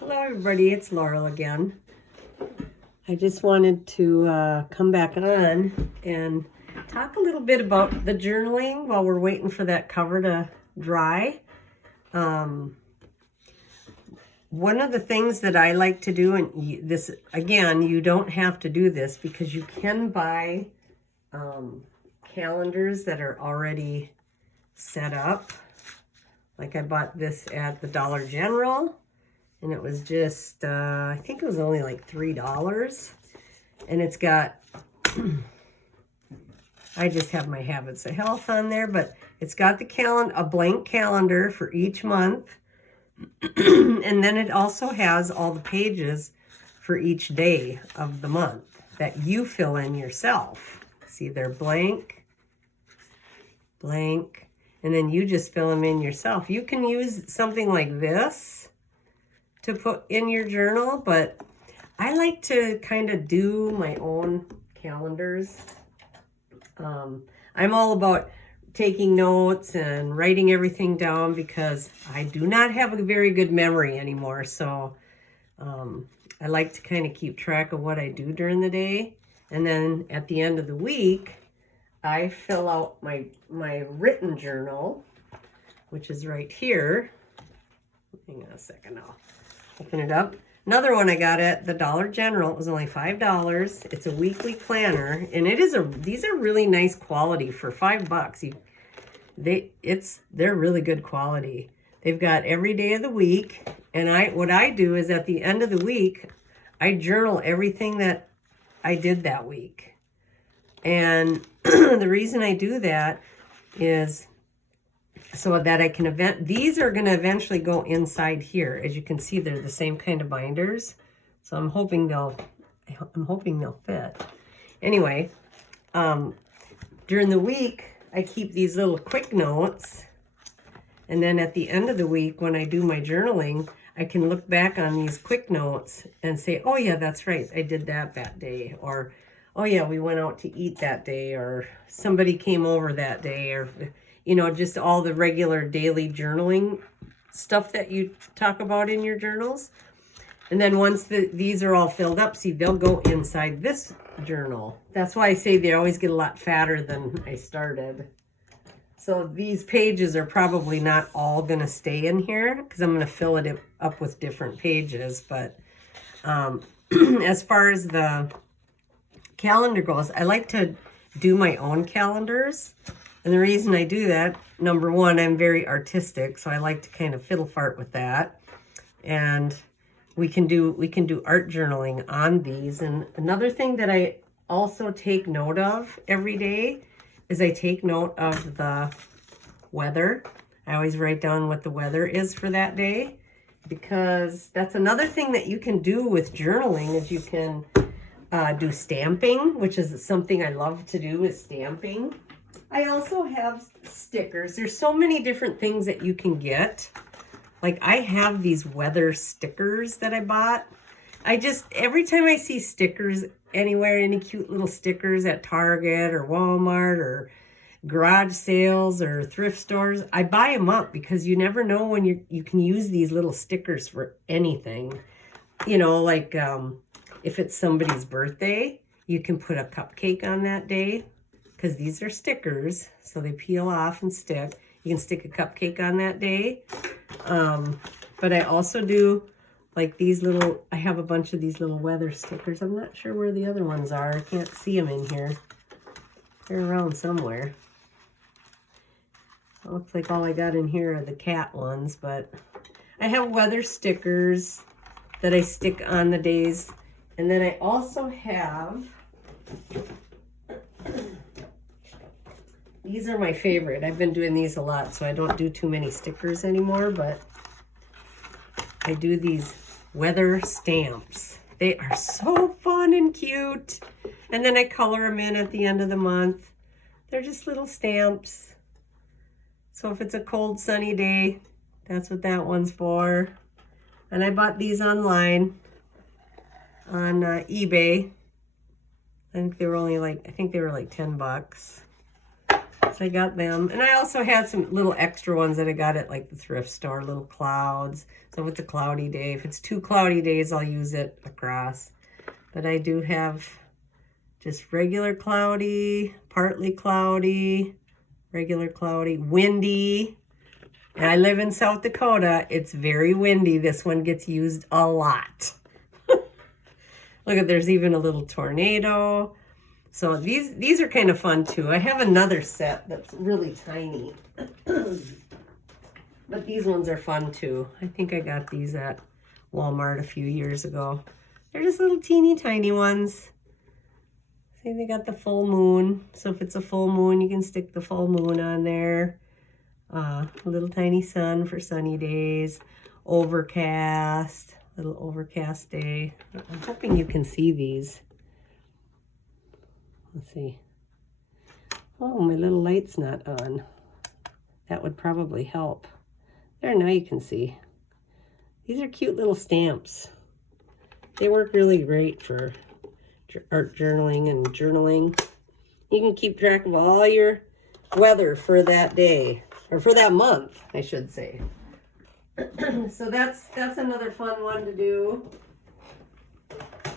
Hello everybody, it's Laurel again. I just wanted to come back on and talk a little bit about the journaling while we're waiting for that cover to dry. One of the things that I like to do, and this again, you don't have to do this because you can buy calendars that are already set up. Like I bought this at the Dollar General. And it was just, I think it was only like $3. And it's got, I just have my Habits of Health on there, but it's got the a blank calendar for each month. And then it also has all the pages for each day of the month that you fill in yourself. See, they're blank, blank, and then you just fill them in yourself. You can use something like this to put in your journal, but I like to kind of do my own calendars. I'm all about taking notes and writing everything down because I do not have a very good memory anymore. So I like to kind of keep track of what I do during the day. And then at the end of the week, I fill out my written journal, which is right here. Hang on a second, I'll open it up. Another one I got at the Dollar General. It was only $5. It's a weekly planner, and these are really nice quality for $5. They're really good quality. They've got every day of the week, and what I do is at the end of the week, I journal everything that I did that week. And the reason I do that is so that I can these are going to eventually go inside here. As you can see, they're the same kind of binders. So I'm hoping they'll fit. Anyway, during the week, I keep these little quick notes. And then at the end of the week, when I do my journaling, I can look back on these quick notes and say, oh yeah, that's right, I did that day. Or, oh yeah, we went out to eat that day. Or somebody came over that day. Or, you know, just all the regular daily journaling stuff that you talk about in your journals. And then once these are all filled up, see, they'll go inside this journal. That's why I say they always get a lot fatter than I started. So these pages are probably not all going to stay in here because I'm going to fill it up with different pages. But as far as the calendar goes, I like to do my own calendars. And the reason I do that, number one, I'm very artistic, so I like to kind of fiddle fart with that. And we can do art journaling on these. And another thing that I also take note of every day is I take note of the weather. I always write down what the weather is for that day, because that's another thing that you can do with journaling is you can do stamping, which is something I love to do, is stamping. I also have stickers. There's so many different things that you can get. Like I have these weather stickers that I bought. Every time I see stickers anywhere, any cute little stickers at Target or Walmart or garage sales or thrift stores, I buy them up because you never know when you can use these little stickers for anything. You know, like if it's somebody's birthday, you can put a cupcake on that day. Because these are stickers, so they peel off and stick. You can stick a cupcake on that day. But I also do like these little, I have a bunch of these little weather stickers. I'm not sure where the other ones are. I can't see them in here. They're around somewhere. It looks like all I got in here are the cat ones, but I have weather stickers that I stick on the days. And then I also have, these are my favorite. I've been doing these a lot, so I don't do too many stickers anymore, but I do these weather stamps. They are so fun and cute. And then I color them in at the end of the month. They're just little stamps. So if it's a cold, sunny day, that's what that one's for. And I bought these online on eBay. I think they were like $10. I got them. And I also had some little extra ones that I got at like the thrift store, little clouds. So if it's a cloudy day, if it's 2 cloudy days, I'll use it across. But I do have just regular cloudy, partly cloudy, regular cloudy, windy. And I live in South Dakota. It's very windy. This one gets used a lot. Look at, there's even a little tornado. So these are kind of fun too. I have another set that's really tiny. But these ones are fun too. I think I got these at Walmart a few years ago. They're just little teeny tiny ones. See, they got the full moon. So if it's a full moon, you can stick the full moon on there. A little tiny sun for sunny days. Overcast, little overcast day. I'm hoping you can see these. Let's see. Oh, my little light's not on. That would probably help. There, now you can see. These are cute little stamps. They work really great for art journaling and journaling. You can keep track of all your weather for that day, or for that month, I should say. So that's another fun one to do.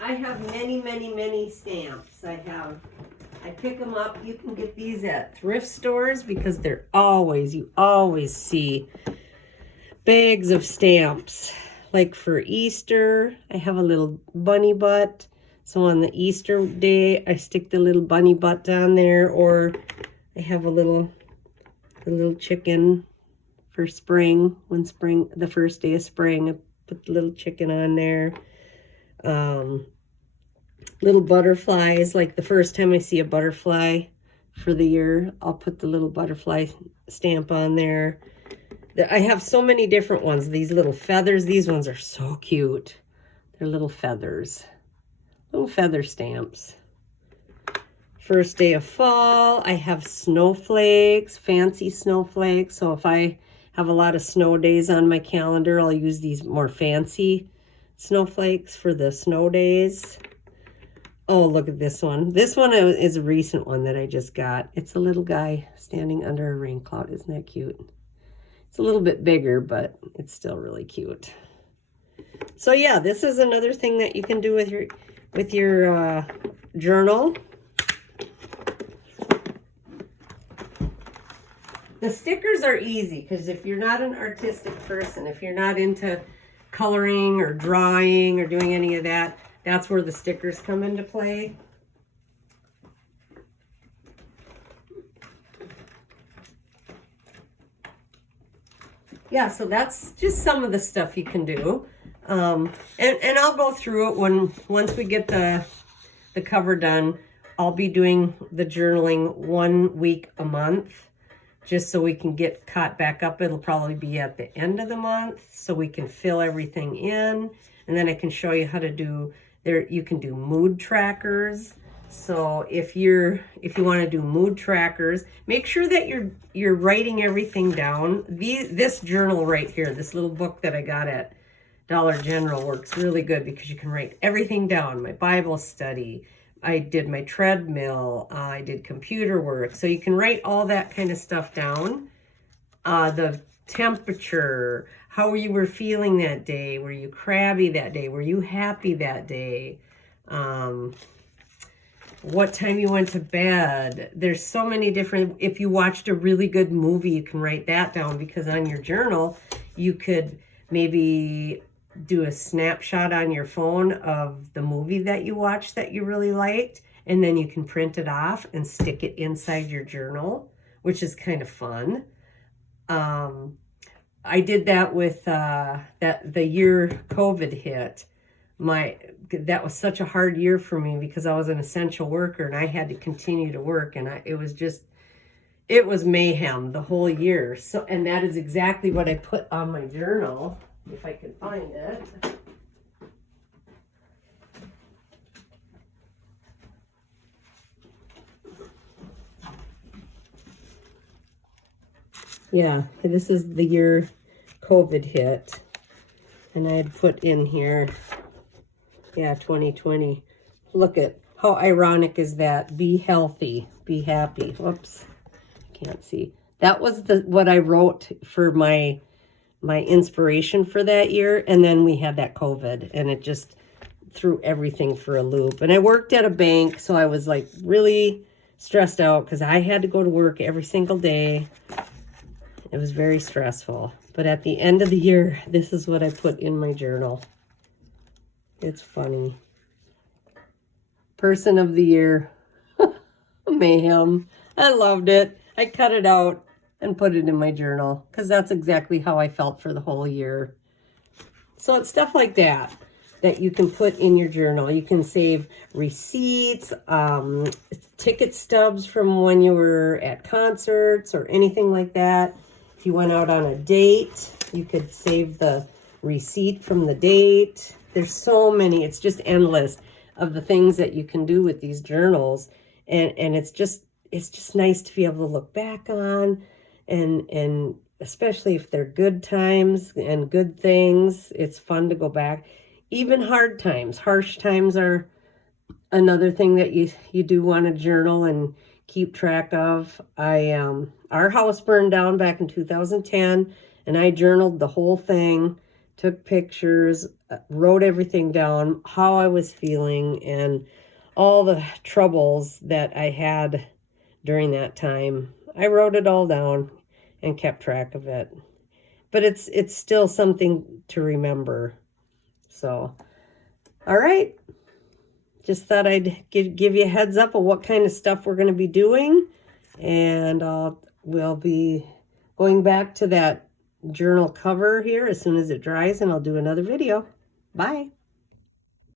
I have many stamps. I pick them up. You can get these at thrift stores because they're always, you always see bags of stamps. Like for Easter, I have a little bunny butt. So on the Easter day, I stick the little bunny butt down there, or I have a little chicken for spring. When spring, the first day of spring, I put the little chicken on there. Little butterflies, like the first time I see a butterfly for the year, I'll put the little butterfly stamp on there. I have so many different ones. These little feathers, these ones are so cute. They're little feathers, little feather stamps. First day of fall, I have snowflakes, fancy snowflakes. So if I have a lot of snow days on my calendar, I'll use these more fancy snowflakes for the snow days. Oh, look at this one. This one is a recent one that I just got. It's a little guy standing under a rain cloud. Isn't that cute? It's a little bit bigger, but it's still really cute. So yeah, this is another thing that you can do with your journal. The stickers are easy because if you're not an artistic person, if you're not into coloring or drawing or doing any of that, that's where the stickers come into play. Yeah, so that's just some of the stuff you can do. And I'll go through it once we get the cover done. I'll be doing the journaling 1 week a month, just so we can get caught back up. It'll probably be at the end of the month, so we can fill everything in. And then I can show you how to do, you can do mood trackers. So if you want to do mood trackers, make sure that you're writing everything down. This journal right here, this little book that I got at Dollar General, works really good because you can write everything down. My Bible study, I did my treadmill, I did computer work. So you can write all that kind of stuff down. The temperature, how you were feeling that day. Were you crabby that day? Were you happy that day? What time you went to bed. There's so many different, if you watched a really good movie, you can write that down, because on your journal, you could maybe do a snapshot on your phone of the movie that you watched that you really liked, and then you can print it off and stick it inside your journal, which is kind of fun. I did that with the year COVID hit. That was such a hard year for me because I was an essential worker and I had to continue to work, and it was mayhem the whole year. So, and that is exactly what I put on my journal, if I can find it. Yeah, this is the year COVID hit, and I had put in here, yeah, 2020. Look at how ironic is that? Be healthy, be happy. Whoops, can't see. That was what I wrote for my inspiration for that year. And then we had that COVID, and it just threw everything for a loop. And I worked at a bank, so I was like really stressed out because I had to go to work every single day. It was very stressful. But at the end of the year, this is what I put in my journal. It's funny. Person of the year. Mayhem. I loved it. I cut it out and put it in my journal because that's exactly how I felt for the whole year. So it's stuff like that you can put in your journal. You can save receipts, ticket stubs from when you were at concerts or anything like that. If you went out on a date, you could save the receipt from the date. There's so many. It's just endless of the things that you can do with these journals. And it's just nice to be able to look back on, and especially if they're good times and good things, it's fun to go back. Even hard times, harsh times are another thing that you do want to journal and keep track of. Our house burned down back in 2010, and I journaled the whole thing, took pictures, wrote everything down, how I was feeling, and all the troubles that I had during that time. I wrote it all down and kept track of it. But it's still something to remember. So, all right. Just thought I'd give you a heads up of what kind of stuff we're going to be doing. And we'll be going back to that journal cover here as soon as it dries, and I'll do another video. Bye.